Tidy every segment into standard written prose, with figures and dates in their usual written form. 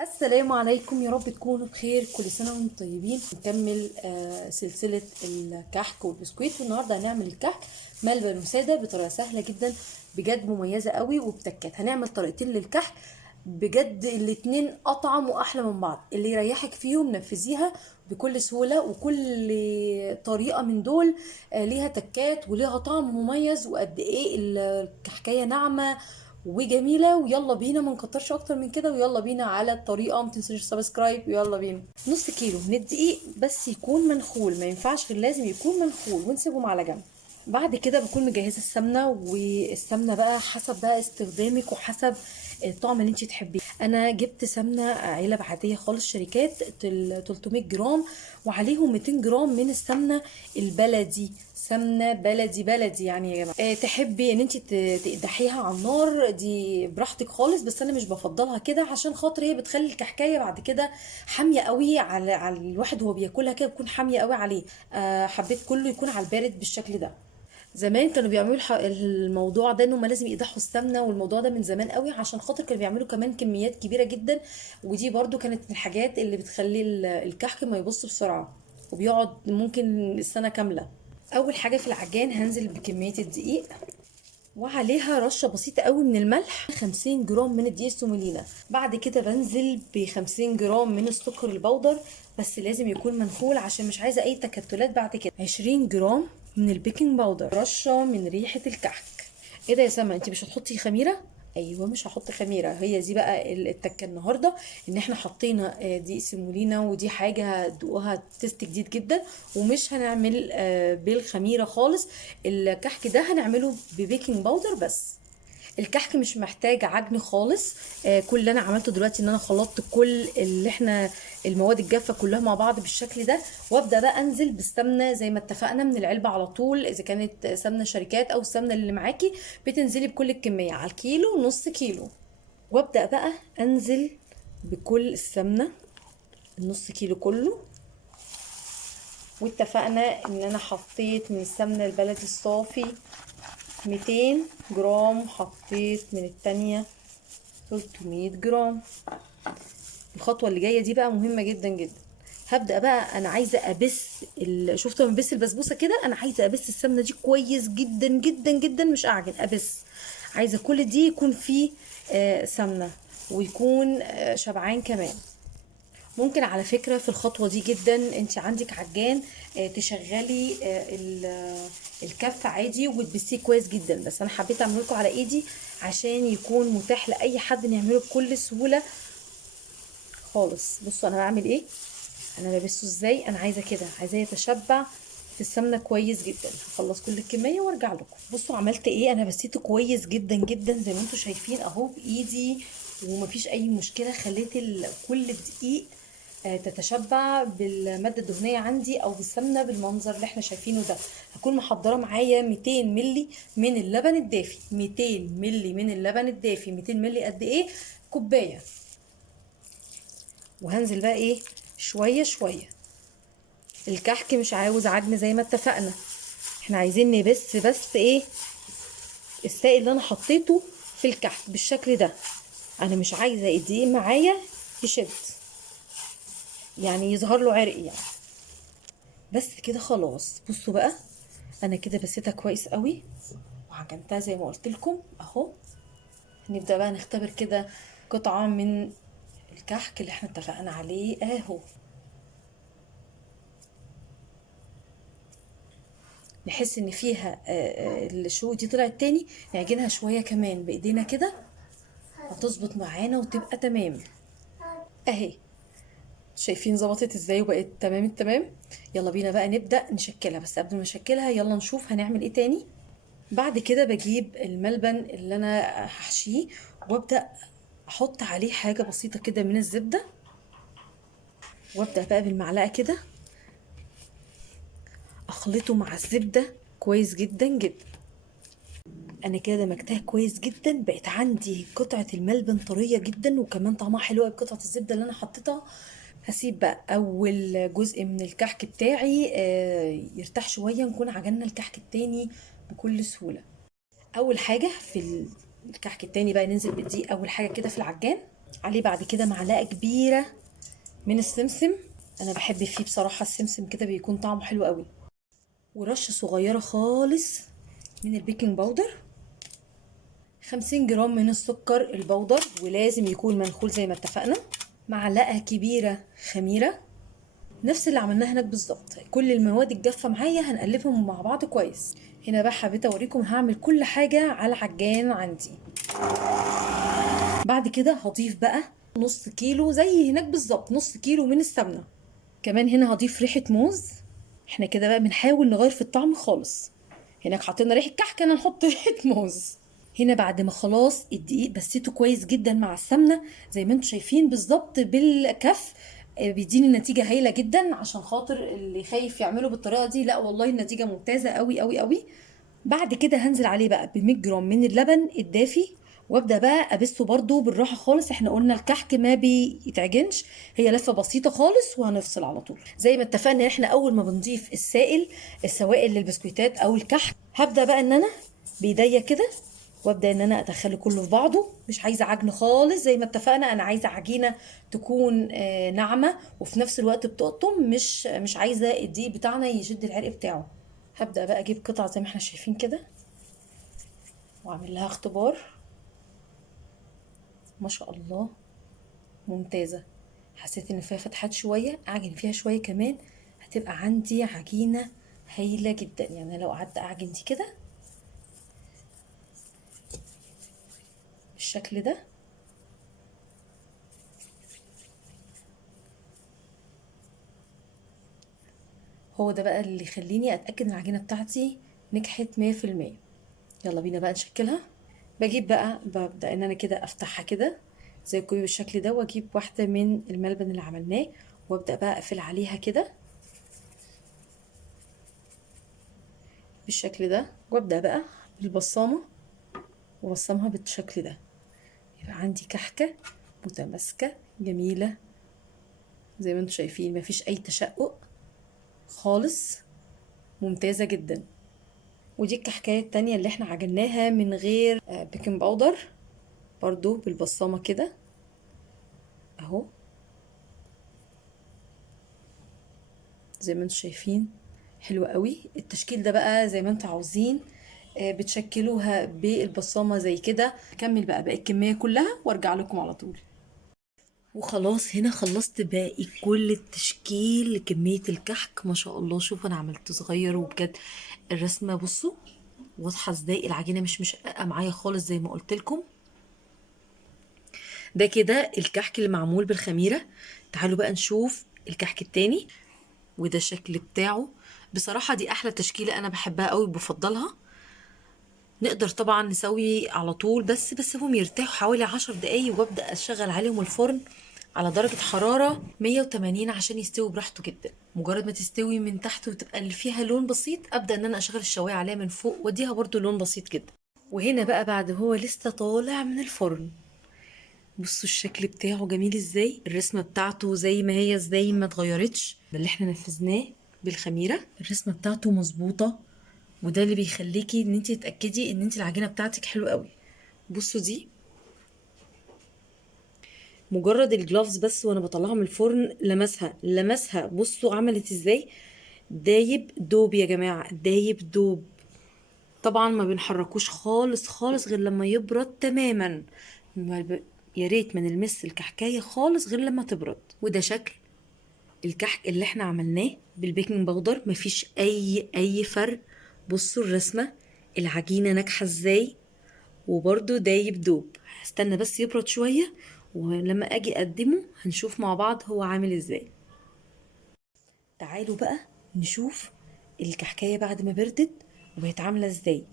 السلام عليكم، يا رب تكونوا بخير. كل سنة وانتم طيبين. نكمل سلسلة الكحك والبسكويت، والنهاردة هنعمل الكحك ملبن وسادة بطريقة سهلة جدا، بجد مميزة قوي وبتكات. هنعمل طريقتين للكحك بجد الاتنين اطعم واحلى من بعض. اللي يريحك فيهم نفذيها بكل سهولة، وكل طريقة من دول ليها تكات وليها طعم مميز، وقد ايه الكحكاية ناعمة وجميله. ويلا بينا، ما نكترش اكتر من كده، ويلا بينا على الطريقه. ما تنسوش سبسكرايب، ويلا بينا. نص كيلو من الدقيق بس يكون منخول، ما ينفعش غير لازم يكون منخول، ونسيبهم على جنب. بعد كده بكون مجهزه السمنه، والسمنه بقى حسب بقى استخدامك وحسب الطعم اللي انت تحبيه. انا جبت سمنه علب عاديه خالص، شركات 300 جرام، وعليهم 200 جرام من السمنه البلدي. سمنه بلدي بلدي يعني يا جماعه. تحبي ان انت تقدحيها على النار دي براحتك خالص، بس انا مش بفضلها كده، عشان خاطر هي بتخلي الكحكايه بعد كده حاميه قوي على الواحد وهو بياكلها، كده بتكون حاميه قوي عليه. حبيت كله يكون على البارد بالشكل ده. زمان كانوا بيعملوا الموضوع ده، انهم لازم يقدحوا السمنه، والموضوع ده من زمان قوي، عشان خاطر كانوا بيعملوا كمان كميات كبيره جدا. ودي برضو كانت من الحاجات اللي بتخلي الكحك ما يبص بسرعه، وبيقعد ممكن السنه كامله. اول حاجه في العجان هنزل بكميه الدقيق، وعليها رشه بسيطه قوي من الملح، 50 جرام من الدقيق السومولينا. بعد كده بنزل ب 50 جرام من السكر البودر، بس لازم يكون منخول عشان مش عايزه اي تكتلات. بعد كده 20 جرام من البيكنج باودر، رشه من ريحه الكحك. ايه ده يا سما، انت مش هتحطي خميره؟ ايوه، مش هحط خميره. هي دي بقى التكه النهارده، ان احنا حطينا دي سيمولينا، ودي حاجه هتدوقوها تيست جديد جدا. ومش هنعمل بالخميره خالص. الكحك ده هنعمله ببيكنج باودر بس. الكحك مش محتاج عجن خالص. كل اللي انا عملته دلوقتي ان انا خلطت كل اللي احنا المواد الجافه كلها مع بعض بالشكل ده، وابدا بقى انزل بالسمنه زي ما اتفقنا من العلبه على طول. اذا كانت سمنه شركات او السمنه اللي معاكي، بتنزلي بكل الكميه على الكيلو، نص كيلو. وابدا بقى انزل بكل السمنه، النص كيلو كله. واتفقنا ان انا حطيت من السمنه البلدي الصافي 200 جرام، حطيت من التانية 300 جرام. الخطوة اللي جاية دي بقى مهمة جدا جدا. هبدأ بقى، انا عايزة ابس شفتوا لما بس البسبوسة كده، انا عايزة ابس السمنة دي كويس جدا جدا جدا، مش اعجن، ابس. عايزة كل دي يكون فيه سمنة، ويكون شبعان كمان. ممكن على فكرة في الخطوة دي جدا انت عندك عجان، تشغلي الكف عادي وتبسيه كويس جدا، بس انا حبيت اعمله لكم على ايدي عشان يكون متاح لاي حد ان يعمله بكل سهولة خالص. بصوا انا بعمل ايه، انا ببسه ازاي. انا عايزة كده، عايزاه يتشبع في السمنة كويس جدا. هخلص كل الكمية وارجع لكم. بصوا عملت ايه، انا بسيته كويس جدا جدا زي ما انتم شايفين اهو بايدي، ومفيش اي مشكلة. خليت كل الدقيق تتشبع بالمادة الدهنية عندي او بالسمنة بالمنظر اللي احنا شايفينه ده. هكون محضرة معايا 200 ملي من اللبن الدافي. 200 ملي من اللبن الدافي، 200 ملي قد ايه؟ كوباية. وهنزل بقى ايه، شوية شوية. الكحك مش عاوز عجن زي ما اتفقنا، احنا عايزين نبس بس ايه، السائل اللي انا حطيته في الكحك بالشكل ده. انا مش عايزة الدقيق معايا يشد، يعني يظهر له عرق يعني. بس كده خلاص. بصوا بقى، انا كده بسيتها كويس قوي وعجنتها زي ما قلت لكم اهو. نبدأ بقى نختبر كده قطعة من الكحك اللي احنا اتفقنا عليه اهو. نحس ان فيها الشو دي طلعت تاني، نعجنها شوية كمان بايدينا كده، هتظبط معانا وتبقى تمام اهي. شايفين ظبطت ازاي وبقت تمام التمام. يلا بينا بقى نبدأ نشكلها، بس قبل ما نشكلها يلا نشوف هنعمل ايه تاني. بعد كده بجيب الملبن اللي انا هحشيه، وابدأ احط عليه حاجة بسيطة كده من الزبدة، وابدأ بقى بالمعلقة كده اخلطه مع الزبدة كويس جدا جدا. انا كده دمجتها كويس جدا، بقت عندي قطعة الملبن طرية جدا، وكمان طعمها حلو قوي بقطعة الزبدة اللي انا حطيتها. هسيب بقى اول جزء من الكحك بتاعي يرتاح شوية، نكون عجننا الكحك التاني بكل سهولة. اول حاجة في الكحك التاني بقى ننزل بالدقيق اول حاجة كده في العجان. عليه بعد كده معلقه كبيره من السمسم. انا بحب فيه بصراحه السمسم كده بيكون طعمه حلو قوي. ورشه صغيره خالص من البيكنج باودر. 50 جرام من السكر البودر ولازم يكون منخول زي ما اتفقنا. معلقه كبيره خميره نفس اللي عملناه هناك بالظبط. كل المواد الجافه معايا هنقلبهم مع بعض كويس. هنا بقى حبيت اوريكم هعمل كل حاجه على العجان عندي. بعد كده هضيف بقى نص كيلو زي هناك بالظبط، نص كيلو من السمنه. كمان هنا هضيف ريحه موز. احنا كده بقى بنحاول نغير في الطعم خالص. هناك حطينا ريحه كحك، هنا نحط ريحه موز. هنا بعد ما خلاص الدقيق بسيته كويس جدا مع السمنه زي ما انتم شايفين بالظبط بالكف، بيديني نتيجه هايله جدا. عشان خاطر اللي خايف يعمله بالطريقه دي، لا والله النتيجه ممتازه قوي قوي قوي. بعد كده هنزل عليه بقى ب 100 جرام من اللبن الدافي، وابدا بقى ابسه برده بالراحه خالص. احنا قلنا الكحك ما بيتعجنش، هي لفه بسيطه خالص وهنفصل على طول. زي ما اتفقنا احنا اول ما بنضيف السوائل للبسكويتات او الكحك، هبدا بقى ان انا بايديا كده وابدا ان انا ادخله كله في بعضه. مش عايزه عجن خالص زي ما اتفقنا، انا عايزه عجينه تكون ناعمه وفي نفس الوقت بتقطم، مش عايزه الدقيق بتاعنا يشد العرق بتاعه. هبدا بقى اجيب قطعه زي ما احنا شايفين كده واعمل لها اختبار. ما شاء الله ممتازه. حسيت ان فيها فتحات شويه، اعجن فيها شويه كمان هتبقى عندي عجينه هايله جدا. يعني لو قعدت اعجن دي كده بالشكل ده، هو ده بقى اللي يخليني اتاكد ان العجينه بتاعتي نجحت 100%. يلا بينا بقى نشكلها. بجيب بقى ببدا ان انا كده افتحها كده زي الكوبي بالشكل ده، واجيب واحده من الملبن اللي عملناه وابدا بقى اقفل عليها كده بالشكل ده، وابدا بقى بالبصامه وبصمها بالشكل ده. يبقى عندي كحكه متماسكه جميله زي ما انتم شايفين، مفيش اي تشقق خالص، ممتازه جدا. ودي الكحكايه التانية اللي احنا عجناها من غير بيكنج باودر، برضو بالبصامه كده اهو زي ما انتم شايفين. حلو قوي التشكيل ده بقى زي ما انتم عاوزين بتشكلوها بالبصامه زي كده. اكمل بقى باقي الكميه كلها وارجع لكم على طول. وخلاص هنا خلصت باقي كل التشكيل لكميه الكحك. ما شاء الله شوفوا انا عملته صغير، وبجد الرسمه بصوا واضحه ازاي. العجينه مش مشققه معايا خالص زي ما قلت لكم. ده كده الكحك اللي معمول بالخميره. تعالوا بقى نشوف الكحك التاني، وده الشكل بتاعه. بصراحة دي أحلى تشكيلة أنا بحبها قوي بفضلها. نقدر طبعا نسوي على طول، بس هم يرتاحوا حوالي 10 دقايق وابدأ أشغل عليهم الفرن على درجة حرارة 180 عشان يستوي براحته جدا. مجرد ما تستوي من تحت وتبقى اللي فيها لون بسيط، أبدأ إن أنا أشغل الشواية عليها من فوق واديها برضو لون بسيط جدا. وهنا بقى بعد هو لسه طالع من الفرن، بصوا الشكل بتاعه جميل ازاي. الرسمة بتاعته زي ما هي، زي ما اتغيرتش. ده اللي احنا نفذناه بالخميرة، الرسمة بتاعته مظبوطة، وده اللي بيخليكي ان انت تتأكدي ان انت العجينة بتاعتك حلوة قوي. بصوا دي مجرد الجلافز بس وانا بطلعها من الفرن لمسها بصوا عملت ازاي. دايب دوب يا جماعة، دايب دوب. طبعا ما بنحركوش خالص خالص غير لما يبرد تماما. يا ريت ما نلمس الكحكايه خالص غير لما تبرد. وده شكل الكحك اللي احنا عملناه بالبيكنج باودر، مفيش اي فرق. بصوا الرسمه، العجينه ناجحه ازاي، وبرده دايب دوب. هستنى بس يبرد شويه ولما اجي اقدمه هنشوف مع بعض هو عامل ازاي. تعالوا بقى نشوف الكحكايه بعد ما بردت وبقت عامله ازاي.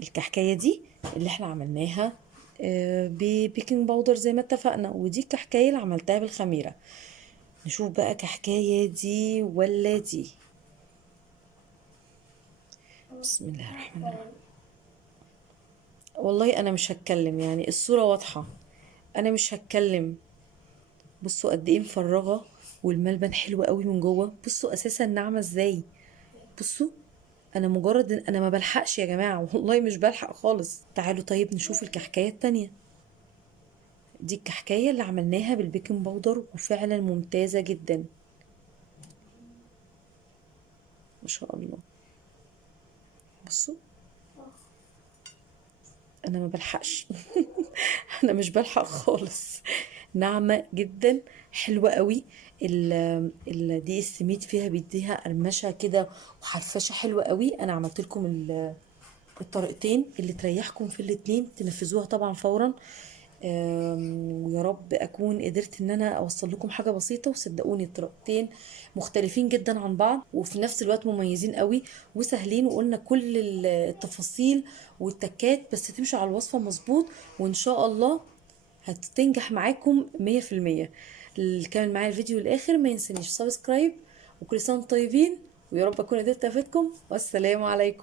الكحكايه دي اللي احنا عملناها ببيكنج باودر زي ما اتفقنا، ودي الكحكايه اللي عملتها بالخميره. نشوف بقى كحكايه دي ولا دي. بسم الله الرحمن الرحيم. والله انا مش هتكلم، يعني الصوره واضحه، انا مش هتكلم. بصوا قد ايه مفرغه، والملبن حلو قوي من جوه. بصوا اساسا ناعمه ازاي. بصوا انا مجرد انا ما بلحقش يا جماعه، والله مش بلحق خالص. تعالوا طيب نشوف الكحكايه التانية. دي الكحكايه اللي عملناها بالبيكنج باودر وفعلا ممتازه جدا ما شاء الله. بصوا انا ما بلحقش انا مش بلحق خالص. ناعمه جدا، حلوه قوي. دي السميد فيها بيديها قرمشه كده وحرفشه حلوه قوي. انا عملت لكم الطريقتين اللي تريحكم في الاتنين، تنفذوها طبعا فورا. ويا رب اكون قدرت ان انا اوصل لكم حاجه بسيطه، وصدقوني الطريقتين مختلفين جدا عن بعض وفي نفس الوقت مميزين قوي وسهلين، وقلنا كل التفاصيل والتكات، بس تمشوا على الوصفه مظبوط وان شاء الله هتنجح معاكم 100%. اللي كان معايا الفيديو الاخر ما ينسانيش سبسكرايب، وكل سنه وانتم طيبين، ويا رب اكون قدرت افيدكم، والسلام عليكم.